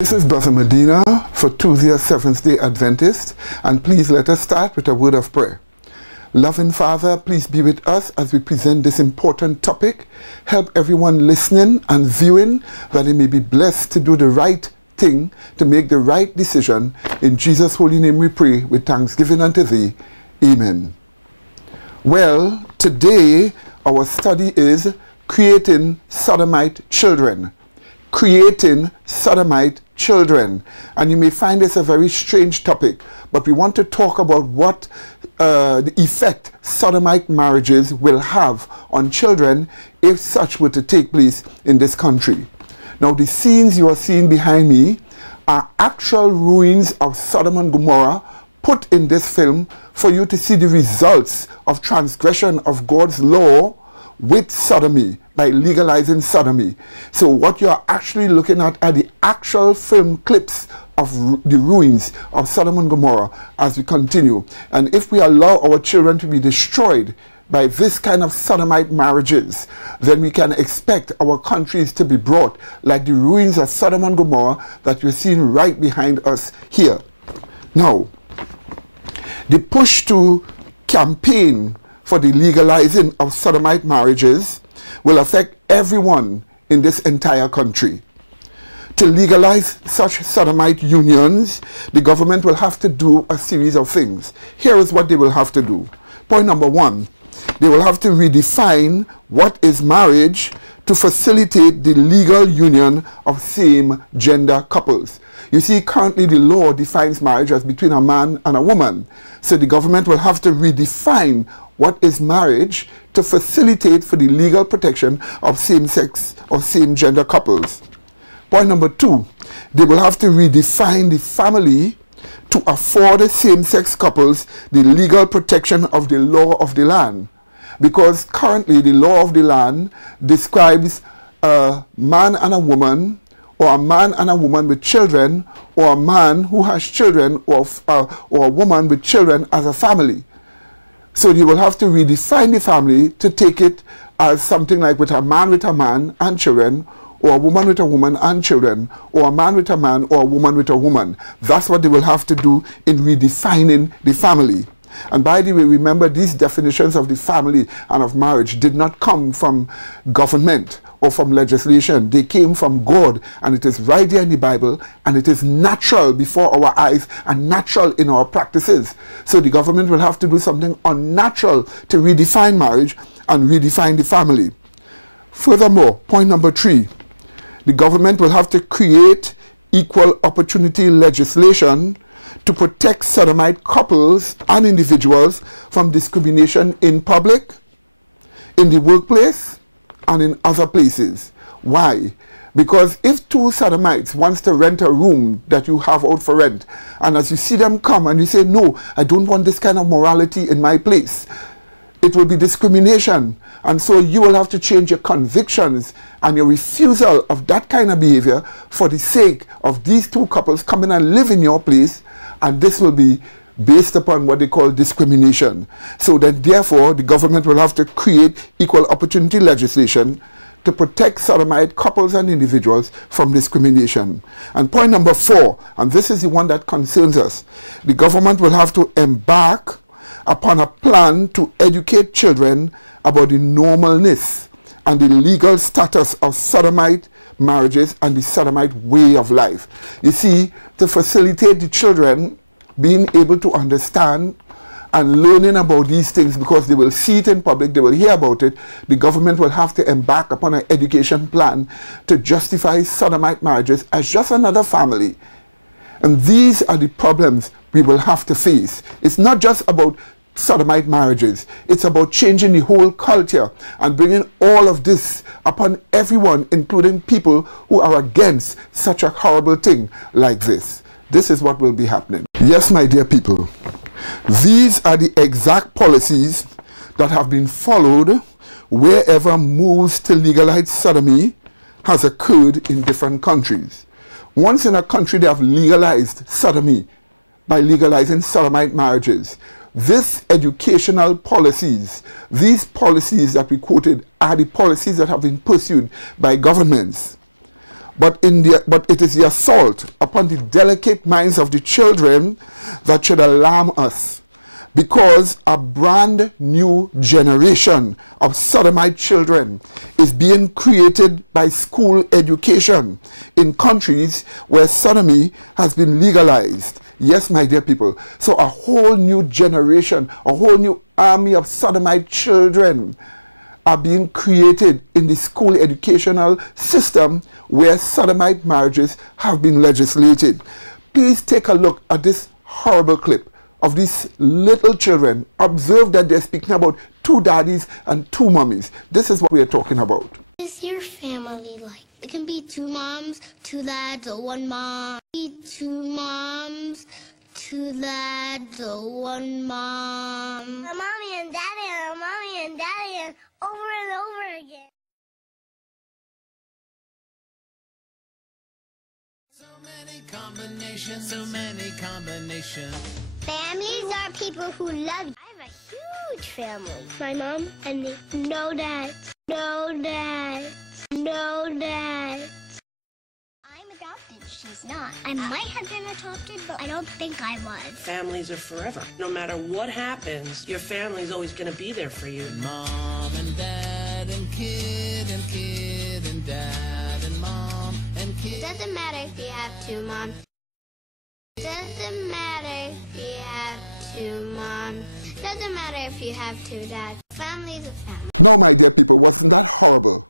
This is Brother Medina for Tuesday Seventh-day Adventist, and please let us start with a word of prayer. Loving Father, please be with us as we present this important topic. Help everyone listening and viewing that they may be blessed to do the right thing, to make the right decision. In Jesus' holy name we pray with thanksgiving unto thee. Amen. Well, today our study is creating Sodomite children. Creating Sodomite children. And you may find this a very strange topic, but we want to talk about what the effect Sodomite marriages will have on children if such were to take place in this country. Now, the scenes you are seeing behind me are actual ruins of Sodom and Gomorrah put in this film for you to see the results of transgression of God's law with sodomy, by legalizing sodomy. So what you are actually looking at are the actual film clips of the ruins of Sodom and Gomorrah as we continue. And if we allow our children to be destroyed by this kind of sodomite marriages, then we can expect our countries to be brought like the ruins of Sodom and Gomorrah that you're seeing right behind us here. Now, the push to campaign for the legalizing of sodomite marriages will affect everyone in this entire country. To legalize such sodomite unions, the government will have to do a series of things. Here is what they will have to do. Point number one, they will have to redefine what is marriage to facilitate the legal union of same-gender couples. You see, currently the law defines marriage as between a man and a woman. So the government will have to redefine what is marriage to facilitate for the legal protection of same-sex or same-gender couples. Point number two, they will have to redefine the family to afford same-sex couples the legal protection of the law of the land. Because currently the law of the land describes a man and a woman, or a man and a woman with children, or a man who has children, or a woman with children as a family. So you will have to redefine the family to take it as something like with a man and children, or a woman with a woman and children, or a man with a man, or a woman with a woman. That's what they will have to do in redefining the family. And by the way, remember, these definitions of the family and of marriage did not come from government or from legislation. They came from God, and it is right there in the Bible, and it is natural before our eyes and natural in our practices. So the government will have to do something unnatural to redefine marriage and redefine the family. Furthermore, point number three, the government will have to create equal opportunity legislation to protect sodomite couples and individuals from discrimination in public, in the workplace, and in other places. Why? Because if two sodomites wants to rent a room that you have out for rent, and as you see them come and you say, no, I don't want this kind of morality in my place, it will be discrimination. And so you will have to change your convictions and your refusal of that kind of behavior for the sake of these two couples coming and live in your place, and this will be based upon what they call discrimination. So that therefore the government will have to create equal opportunity legislation to protect sodomite couples and individuals from discrimination. And point number four, and this is the one that concerns us, the government will have to embark upon a plan to educate children about the normalness and the legal status of sodomite marriages and the sodomite way of life. You see, to facilitate the children being able to understand and learning about these things, because they will see it in public, they will hear about it, the government will have to embark upon an education plan to justify sodomite marriages as just another family. And these are the problems we will have to face. It's not just about sodomite marriages. It's about changing the whole culture and bringing all of this upon everyone, including people who are against such a horrible thing like this. This is what will be happening. Yes, my dear people, these are the exact policies that have been followed wherever moves to legalize sodomy has occurred in different countries. Once in a country they have legalized sodomy by legalizing sodomite marriages, these educational policies, these policies that we quoted, are the policies that have been pursued by governments. but it is the assault upon the delicate minds of the children that should alarm us, because a brand new generation of sodomite children is being created by school education in countries where sodomy has been legalized. Yes, my dear people. So a whole new generation, a whole new army of sodomite children are being created in the school educational system where sodomite marriages have been legislated. Please take a look at this horrible clip of these little children. Observe that they're speaking about 2 daddies and 2 mummies. This is what we are talking about. What is your family like? It can be 2 moms, 2 dads, or 1 mom. 2 moms, 2 dads, or 1 mom. A mommy and daddy, and a mommy and daddy, and over again. So many combinations, so many combinations. Families are people who love you. I have a huge family. My mom and me. No dads. No dads. No dads. I'm adopted. She's not. I might have been adopted, but I don't think I was. Families are forever. No matter what happens, your family's always going to be there for you. Mom and dad and kid and kid and dad and mom and kid. It doesn't matter if you have 2 moms. It doesn't matter if you have 2 moms. It doesn't matter if you have 2 dads. Family is a family. No, my dear people, wasn't that horrible?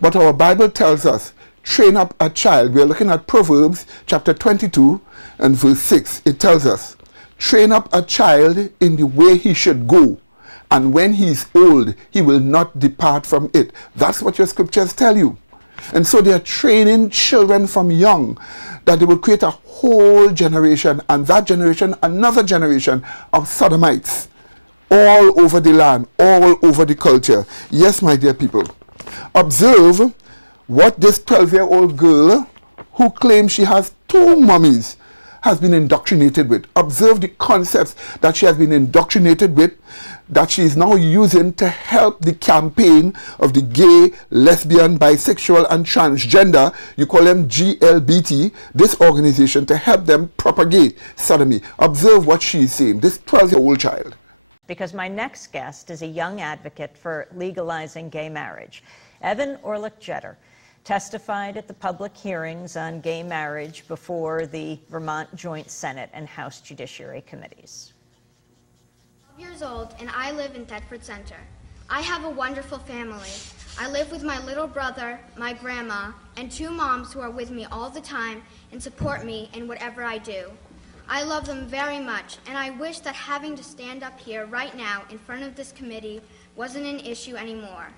But our Bible tells us, train up a child. We are looking at Proverbs chapter 22 and verse 6. It tells us, train up a child in the way he should go, and when he is old, he will not depart from it. That's what your scriptures tell you. And so they are training children from young that they will create a whole generation, and that generation, another generation of sodomites all over the land, all over the culture. Yes, my dear people. Observe what this 12-year-old girl who claims she has 2 mummies has been indoctrinated with. Observe the concepts that she has been indoctrinated with, that she is now using to help the campaign of the gay, lesbian, bisexual, and transgender, you call them GLBT, this organization, to help them propagate sodomy. Observe what she is saying, this 12-year-old child. Because my next guest is a young advocate for legalizing gay marriage. Evan Orlick-Jeter testified at the public hearings on gay marriage before the Vermont Joint Senate and House Judiciary Committees. I'm 12 years old and I live in Thetford Center. I have a wonderful family. I live with my little brother, my grandma, and 2 moms who are with me all the time and support me in whatever I do. I love them very much, and I wish that having to stand up here right now in front of this committee wasn't an issue anymore.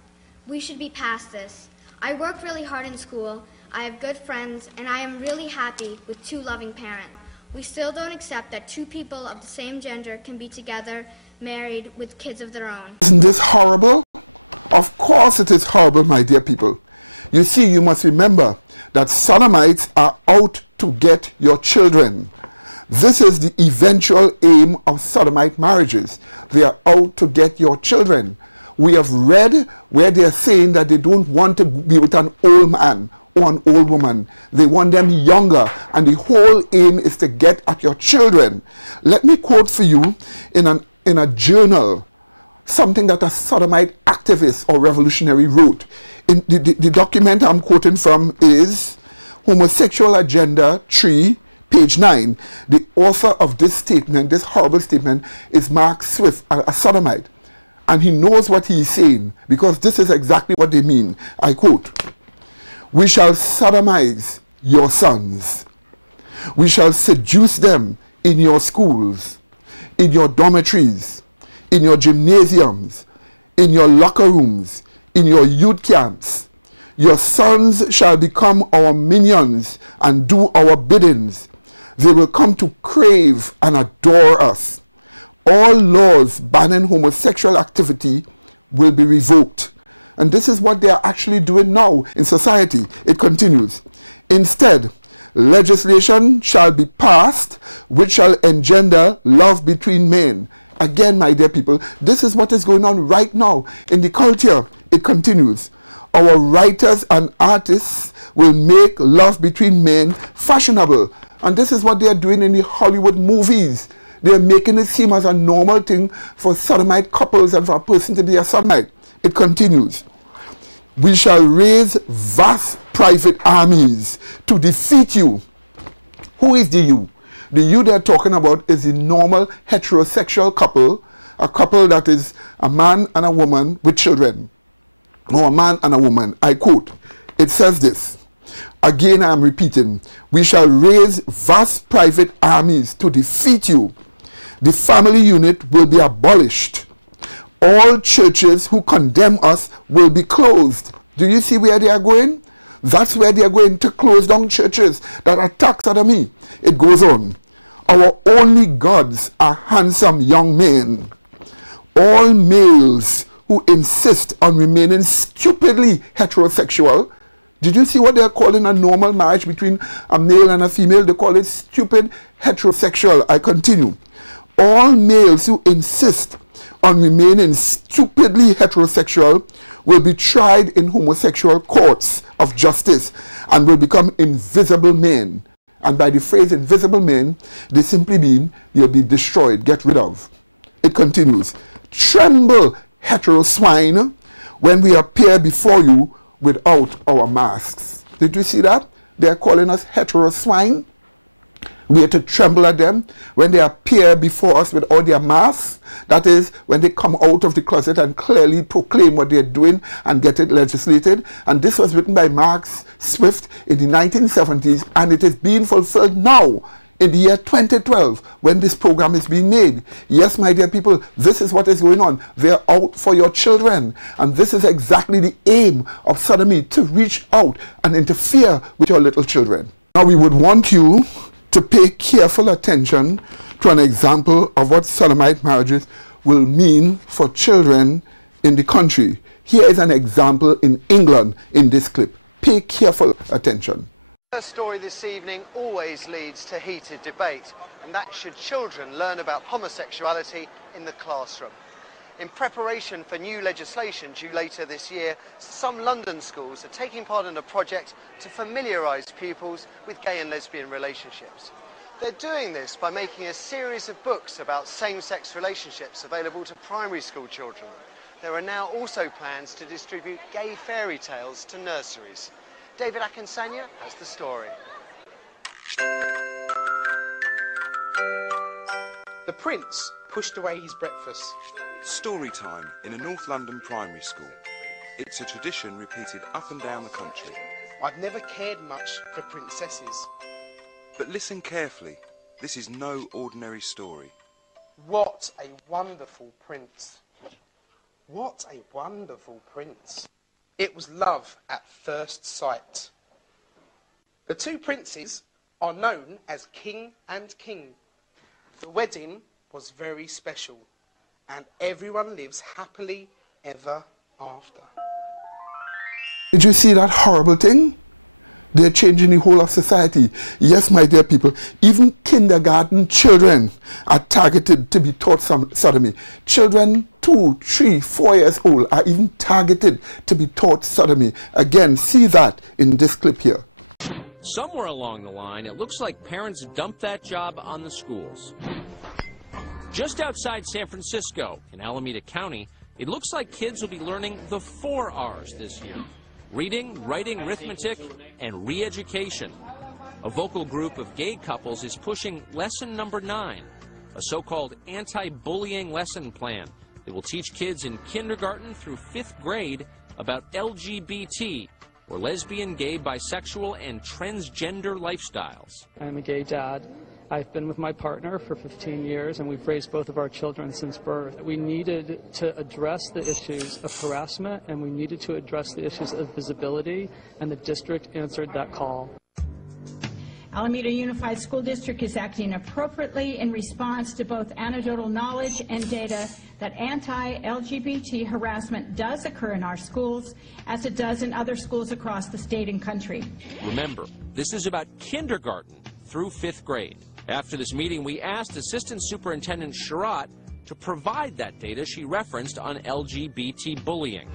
We should be past this. I work really hard in school, I have good friends, and I am really happy with 2 loving parents. We still don't accept that 2 people of the same gender can be together, married, with kids of their own. Isn't this horrible? Of course it is horrible, my dear people. You see, you must remember that sodomites are out to get your children. This is the eventual aim of sodomite marriages. They are out to get your children. We have read where they are saying that they don't want to be with an old man or an old woman. They want them younger, and the whole aim is to get at your children. Let me quote for you in a journal something that a sodomite activist or revolutionary wrote. In the document I'm quoting from is Homosexual Agenda 3, page 9. The author of this statement, this horrible statement, is Mark Swift, a sodomite. And he knows what he is saying, because this is exactly what they mean. I quote, "We shall sodomize your sons. We shall seduce them in your schools, in your dormitories, in your gymnasiums, in your locker rooms, in your youth camps. Your sons shall become our minions and do our biddings. They will come to crave and adore us. All laws banning homosexual activity will be revoked." And this is what they are actually doing now in society. It continues. "Instead, legislation shall be passed which shall engender love between men." Again, my dear people, this is what is going on right now in the culture, It continues. Our writers and artists will make love between men fashionable. And this is what they are doing in the Hollywood movies. They are making it seem as a normal thing for sodomite couples and for a person to be a sodomite. It continues. We shall raise vast private armies to defeat you. Who is the you? The you they're talking about is the normal heterosexual couple, a couple that is a man and a woman with children. Or a man and a woman. I quote. It says this. Again, I am repeating. We shall raise vast private armies to defeat you. The family unit will be abolished. All churches who condemn us will be closed. Do you see where they are going? That's where they are going, to close down churches that attack sodomy. It goes on. Our only gods are handsome young men. All males who insist on remaining stupidly heterosexual. Did you see what they're calling a normal marriage between a male and a female? They call it stupid heterosexual. I continue. All males who insist on remaining stupidly heterosexual will be tried in homosexual courts of justice and will become invisible men. And by the phrase invisible men, they simply mean you'll be destroyed, get rid of. It continues. Tremble, hetero swine, when we appear before you without our masks. Did you see that? They are calling us hetero swine. We are to tremble at them when they appear before us with all their masks. That is, when they come out of the closet and clearly proclaim what they're doing and get it legislated. And this was written by Max Swift in the 1970s, and it is being fulfilled now in the year 2012 when this program is being made. Yes, my dear people, this is what is going on. They're out for your children. And this is exactly the aim of sodomy, to reach out and interfere with your little children. Now, we would want you to pay careful attention to an example of what sodomite marriages will mean for children in the country. Here is an example in England in this clip. Pay careful attention. The first story this evening always leads to heated debate, and that should children learn about homosexuality in the classroom. In preparation for new legislation due later this year, some London schools are taking part in a project to familiarise pupils with gay and lesbian relationships. They're doing this by making a series of books about same-sex relationships available to primary school children. There are now also plans to distribute gay fairy tales to nurseries. David Akinsanya has the story. The prince pushed away his breakfast. Story time in a North London primary school. It's a tradition repeated up and down the country. I've never cared much for princesses. But listen carefully, this is no ordinary story. What a wonderful prince. What a wonderful prince. It was love at first sight. The two princes are known as King and King. The wedding was very special, and everyone lives happily ever after. Did you see that horrible thing? They're changing the whole of society. Yes, my dear people, even kindergarten children are targeted to be taught sodomy. Children 2, 3, 4 years old are even targeted to be taught sodomy. Again, see that in this clip here. Somewhere along the line, it looks like parents dumped that job on the schools. Just outside San Francisco, in Alameda County, it looks like kids will be learning the 4 R's this year. Reading, writing, arithmetic, and re-education. A vocal group of gay couples is pushing lesson number 9, a so-called anti-bullying lesson plan that will teach kids in kindergarten through 5th grade about LGBT, or lesbian, gay, bisexual, and transgender lifestyles. I'm a gay dad. I've been with my partner for 15 years, and we've raised both of our children since birth. We needed to address the issues of harassment, and we needed to address the issues of visibility, and the district answered that call. Alameda Unified School District is acting appropriately in response to both anecdotal knowledge and data that anti-LGBT harassment does occur in our schools, as it does in other schools across the state and country. Remember, this is about kindergarten through 5th grade. After this meeting, we asked Assistant Superintendent Sherratt to provide that data she referenced on LGBT bullying.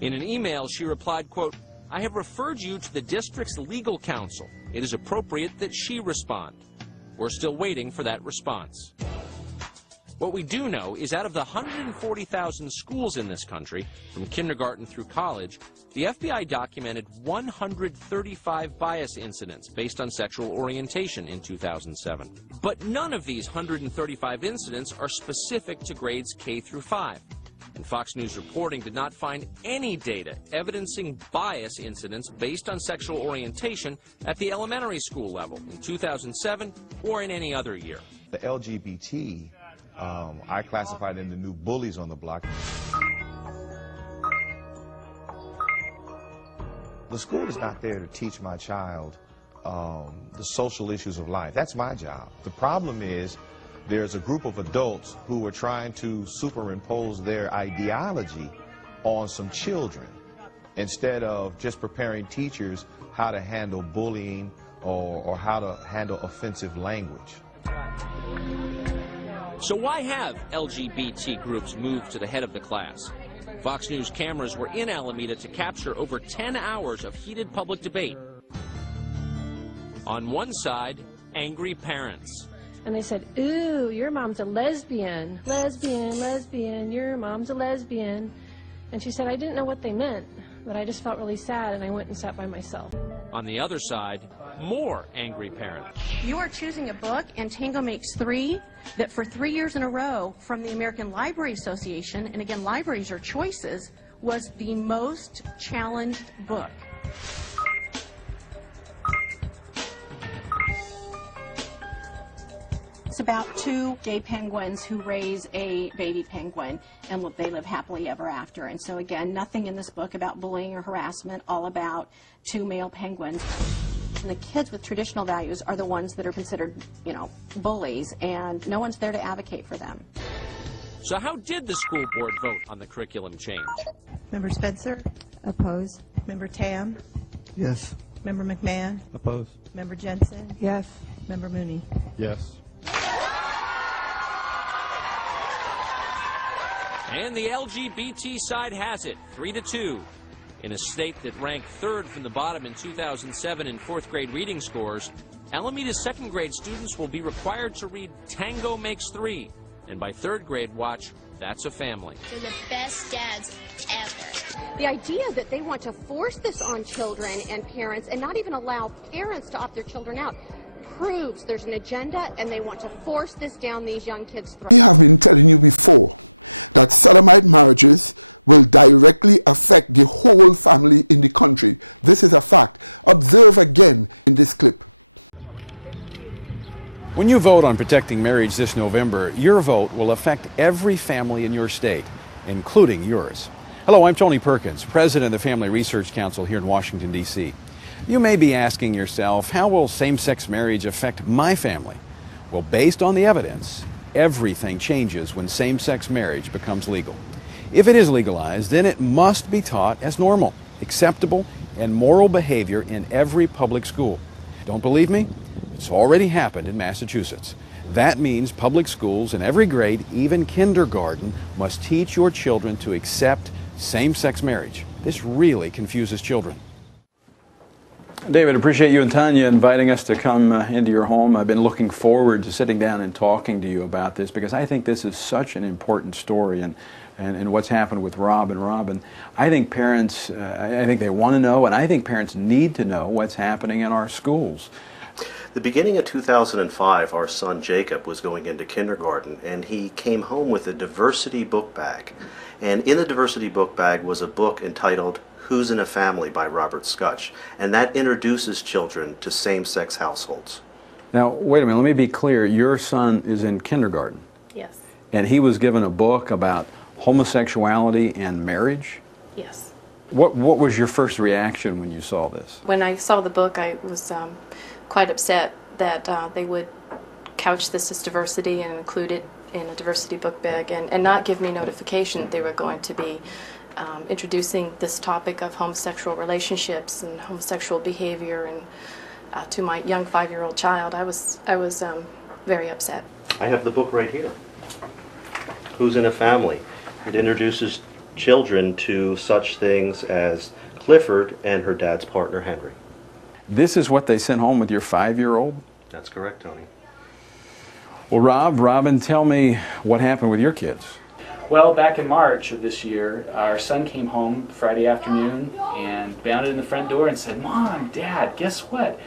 In an email, she replied, quote, "I have referred you to the district's legal counsel. It is appropriate that she respond." We're still waiting for that response. What we do know is out of the 140,000 schools in this country, from kindergarten through college, the FBI documented 135 bias incidents based on sexual orientation in 2007. But none of these 135 incidents are specific to grades K through 5. And Fox News reporting did not find any data evidencing bias incidents based on sexual orientation at the elementary school level in 2007 or in any other year. The LGBT, I classified in the new bullies on the block. The school is not there to teach my child the social issues of life. That's my job. The problem is there's a group of adults who are trying to superimpose their ideology on some children instead of just preparing teachers how to handle bullying or how to handle offensive language. So why have LGBT groups moved to the head of the class? Fox News cameras were in Alameda to capture over 10 hours of heated public debate. On one side, angry parents. And they said, "Ooh, your mom's a lesbian. Lesbian, lesbian, your mom's a lesbian." And she said, "I didn't know what they meant, but I just felt really sad, and I went and sat by myself." On the other side, more angry parents. You are choosing a book, and Tango Makes Three, that for 3 years in a row from the American Library Association, and again, libraries are choices, was the most challenged book. It's about two gay penguins who raise a baby penguin, and they live happily ever after. And so again, nothing in this book about bullying or harassment, all about two male penguins. And the kids with traditional values are the ones that are considered, you know, bullies, and no one's there to advocate for them. So how did the school board vote on the curriculum change? Member Spencer? Oppose. Member Tam? Yes. Member McMahon? Oppose. Member Jensen? Yes. Member Mooney? Yes. And the LGBT side has it, 3-2. In a state that ranked third from the bottom in 2007 in fourth grade reading scores, Alameda's second grade students will be required to read Tango Makes Three, and by third grade watch That's a Family. They're the best dads ever. The idea that they want to force this on children and parents and not even allow parents to opt their children out proves there's an agenda, and they want to force this down these young kids' throats. We have been telling you before that sodomite marriages will directly affect the whole family in the country. This is a fact. Observe again in this clip. When you vote on protecting marriage this November, your vote will affect every family in your state, including yours. Hello, I'm Tony Perkins, President of the Family Research Council here in Washington, D.C. You may be asking yourself, how will same-sex marriage affect my family? Well, based on the evidence, everything changes when same-sex marriage becomes legal. If it is legalized, then it must be taught as normal, acceptable, and moral behavior in every public school. Don't believe me? It's already happened in Massachusetts. That means public schools in every grade, even kindergarten, must teach your children to accept same-sex marriage. This really confuses children. David, appreciate you and Tanya inviting us to come into your home. I've been looking forward to sitting down and talking to you about this because I think this is such an important story and what's happened with Rob and Robin. I think parents, I think they want to know, and I think parents need to know what's happening in our schools. The beginning of 2005, our son Jacob was going into kindergarten, and he came home with a diversity book bag. And in the diversity book bag was a book entitled Who's in a Family by Robert Scutch, and that introduces children to same-sex households. Now, wait a minute, let me be clear. Your son is in kindergarten. Yes. And he was given a book about homosexuality and marriage? Yes. What was your first reaction when you saw this? When I saw the book, I was quite upset that they would couch this as diversity and include it in a diversity book bag and not give me notification that they were going to be introducing this topic of homosexual relationships and homosexual behavior and to my young 5-year-old child. I was very upset. I have the book right here. Who's in a Family. It introduces children to such things as Clifford and her dad's partner, Henry. This is what they sent home with your 5-year-old? That's correct, Tony. Well, Robin, tell me what happened with your kids. Well, back in March of this year, our son came home Friday afternoon and bounded in the front door and said, "Mom, Dad, guess what?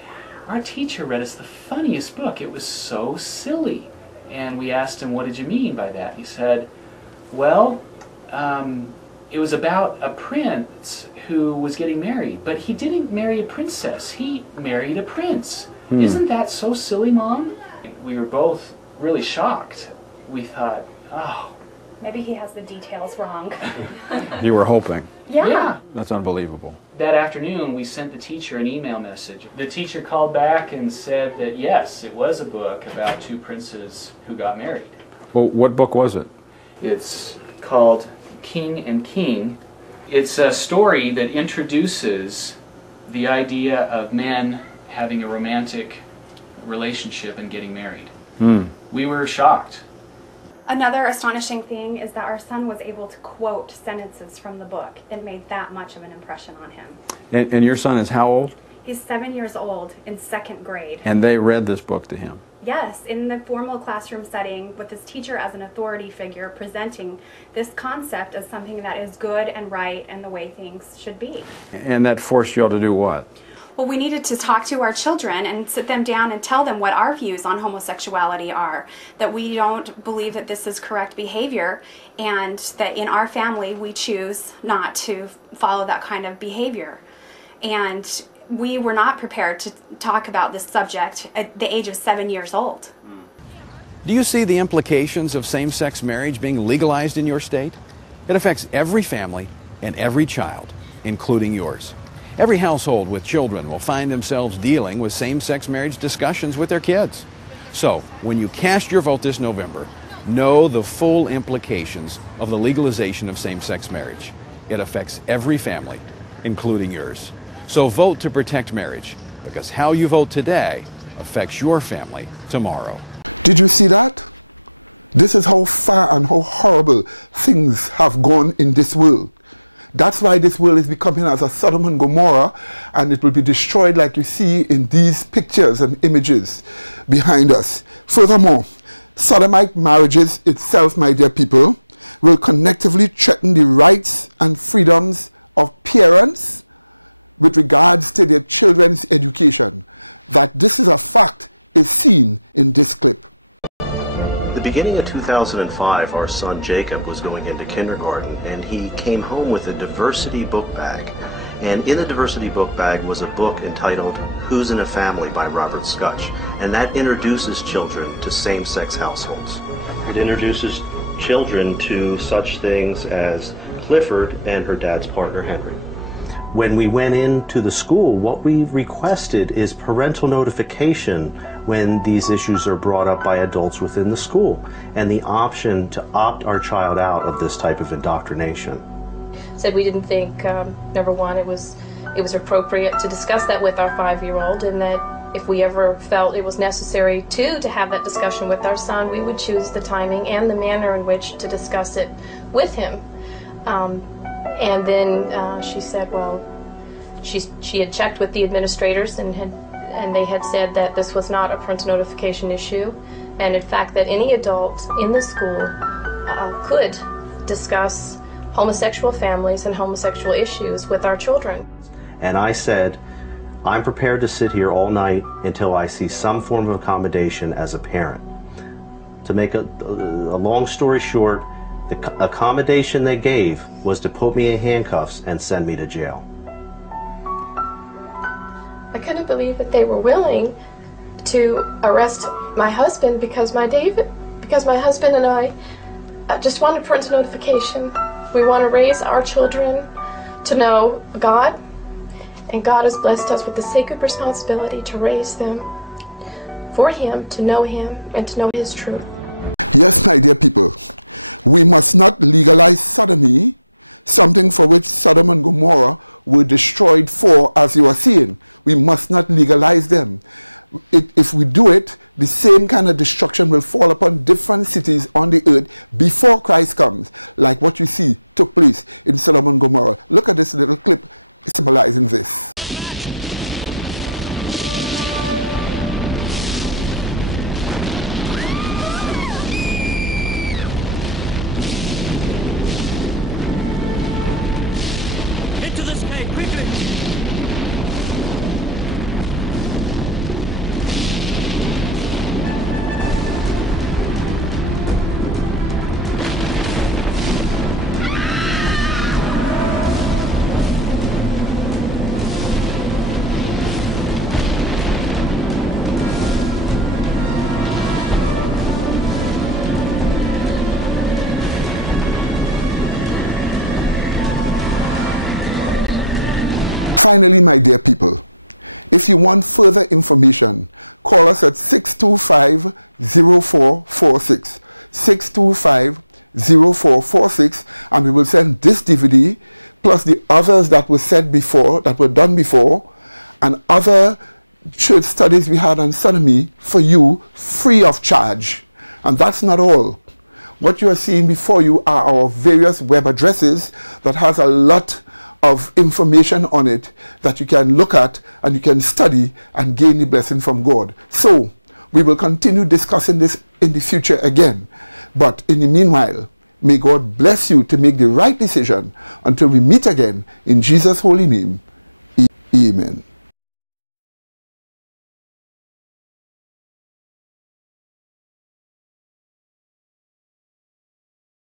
Our teacher read us the funniest book. It was so silly." And we asked him, "What did you mean by that?" He said, "Well, it was about a prince who was getting married, but he didn't marry a princess. He married a prince. Isn't that so silly, Mom?" We were both really shocked. We thought, oh. Maybe he has the details wrong. You were hoping. Yeah. That's unbelievable. That afternoon, we sent the teacher an email message. The teacher called back and said that yes, it was a book about two princes who got married. Well, what book was it? It's called King and King. It's a story that introduces the idea of men having a romantic relationship and getting married. We were shocked. Another astonishing thing is that our son was able to quote sentences from the book. It made that much of an impression on him. And your son is how old? He's 7 years old, in 2nd grade. And they read this book to him? Yes, in the formal classroom setting with his teacher as an authority figure presenting this concept as something that is good and right and the way things should be. And that forced you all to do what? Well, we needed to talk to our children and sit them down and tell them what our views on homosexuality are, that we don't believe that this is correct behavior, and that in our family we choose not to follow that kind of behavior. And we were not prepared to talk about this subject at the age of 7 years old. Do you see the implications of same-sex marriage being legalized in your state? It affects every family and every child, including yours. Every household with children will find themselves dealing with same-sex marriage discussions with their kids. So, when you cast your vote this November, know the full implications of the legalization of same-sex marriage. It affects every family, including yours. So vote to protect marriage, because how you vote today affects your family tomorrow. Did you see that? This is how far and how horrible things have gone in this world. That's why this world is becoming as a Sodom and Gomorrah, and it will be destroyed like you see in these pictures and images behind us. Furthermore, sodomite marriages itself, my dear people, will collectively threaten the rights and freedoms of parents with regards to their children's education. That this is a fact is seen in this clip. The beginning of 2005, our son Jacob was going into kindergarten, and he came home with a diversity book bag. And in the diversity book bag was a book entitled Who's in a Family by Robert Scutch. And that introduces children to same-sex households. It introduces children to such things as Clifford and her dad's partner, Henry. When we went into the school, what we requested is parental notification when these issues are brought up by adults within the school, and the option to opt our child out of this type of indoctrination. Said we didn't think, number one, it was appropriate to discuss that with our 5-year-old, and that if we ever felt it was necessary to have that discussion with our son, we would choose the timing and the manner in which to discuss it with him. And then she said, well, she had checked with the administrators and they had said that this was not a parental notification issue, and in fact that any adult in the school could discuss homosexual families and homosexual issues with our children. And I said, I'm prepared to sit here all night until I see some form of accommodation as a parent. To make a long story short, the accommodation they gave was to put me in handcuffs and send me to jail. I couldn't believe that they were willing to arrest my husband because my husband and I just wanted parental notification. We want to raise our children to know God, and God has blessed us with the sacred responsibility to raise them for Him, to know Him, and to know His truth. Yes, my dear people, we must not legalize sodomy, something for which Sodom and Gomorrah were destroyed for, as you are seeing. We must not legalize them. if we do it, the same kind of destruction will fall upon different cities on the earth before Christ comes, like what you see took place in Sodom and Gomorrah. Look at this little clip symbolizing this. Finally, my dear people, if you want further information, call us at 625-0446, 625-0446, and we will send this DVD, plus the others that were said before, that were done before, and other church studies we had on sodomy for you, free of charge. And that's not all. What you are seeing before you are our various web addresses that has a lot of information on it that you can look at and you can study and gain the blessing from God. So we will continue discussing this in the future again. But in the meanwhile, may God bless you to make the right decision until we meet again in Jesus' holy name. Amen.